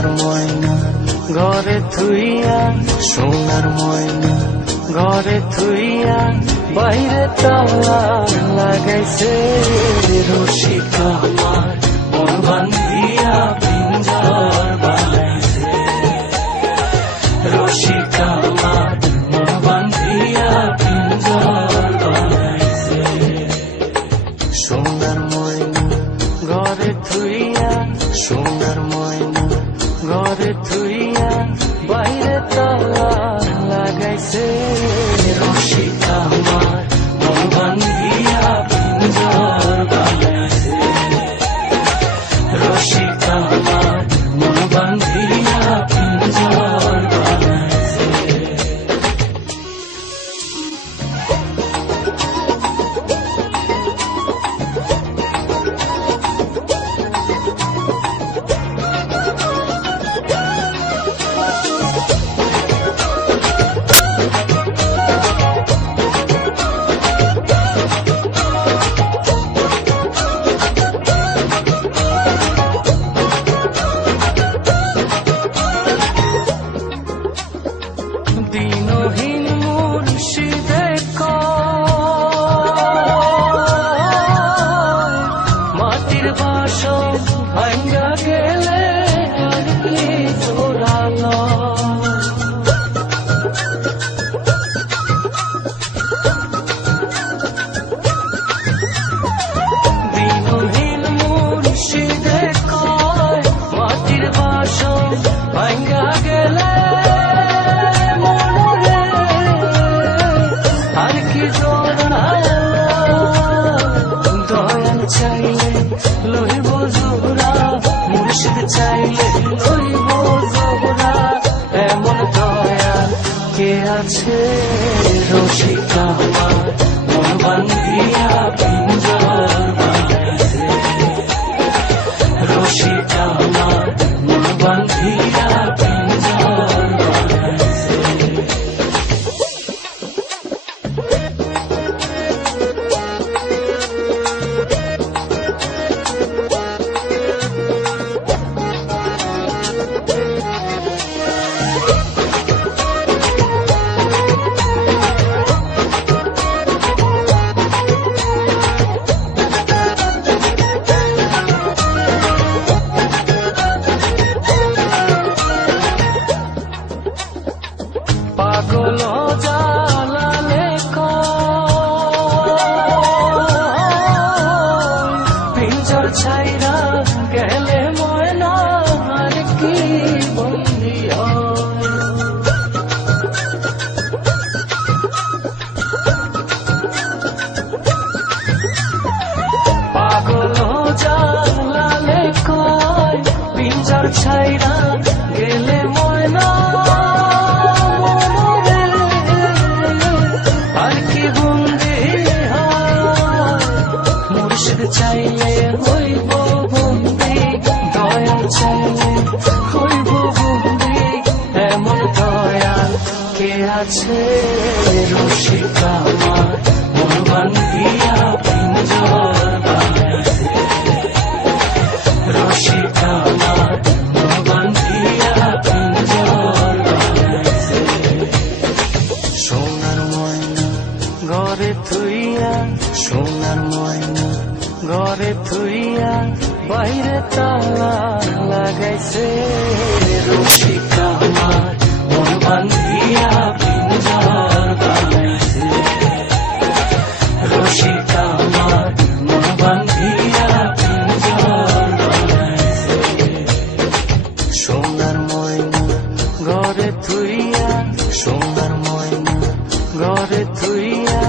সোনার ময়না ঘরে থুইয়া, সোনার ময়না ঘরে থুইয়া, বাইরে তালা লাগাইছে রসিকা আমার মন বান্ধিয়া পিঞ্জর বানাইছে। রসিকা আমার মন বান্ধিয়া পিঞ্জর বানাইছে। সোনার ময়না ঘরে থুইয়া, সোনার ময়না ঘরে থুইয়া, বাইরে তালা লাগাইছে রসিকা আমার মন বান্ধিয়া পিঞ্জর বানাইছে। রসিকা আমার মন বান্ধিয়া পিঞ্জর বানাইছে। দিনহীন মুর্শিদে মাটির বাসন ভাঙ্গা গেলে আর কি জোড়ালো। দিনহীন মুর্শিদে মাটির বাসন ভাঙ্গা গেলে চাইলে লইব জোড়া, মুর্শিদ চাইলে লইব জোড়া, এমন দয়া কে আছে রসিকা আমার মন বান্ধিয়া পিঞ্জর বানাইছে। রসিকা আমার মন বান্ধিয়া পিঞ্জর বানাইছে। পাগল জালালে পিঞ্জর ছাইরা গেলে ময়না আর কি বন্দি হয়। পাগল জালালে পিঞ্জর ছাইরা গেলে ময়না চাইলে হইব বন্দি, দয়া চাইলে হইব বন্দি, এমন দয়াল কে আছে রসিকা আমার মন বান্ধিয়া পিঞ্জর বানাইছে। রসিকা আমার মন বান্ধিয়া পিঞ্জর বানাইছে। সোনার ময়না ঘরে থুইয়া, সোনার ময়না ঘরে থুইয়া, বাইরে তালা লাগাইছে রসিকা আমার মন বান্ধিয়া পিঞ্জর বানাইছে। রসিকা আমার মন বান্ধিয়া পিঞ্জর বানাইছে। সোনার ময়না ঘরে থুইয়া, সোনার ময়না ঘরে থুইয়া,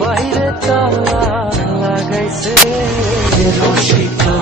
বাইরে তালা লাগাইছে রসিকা।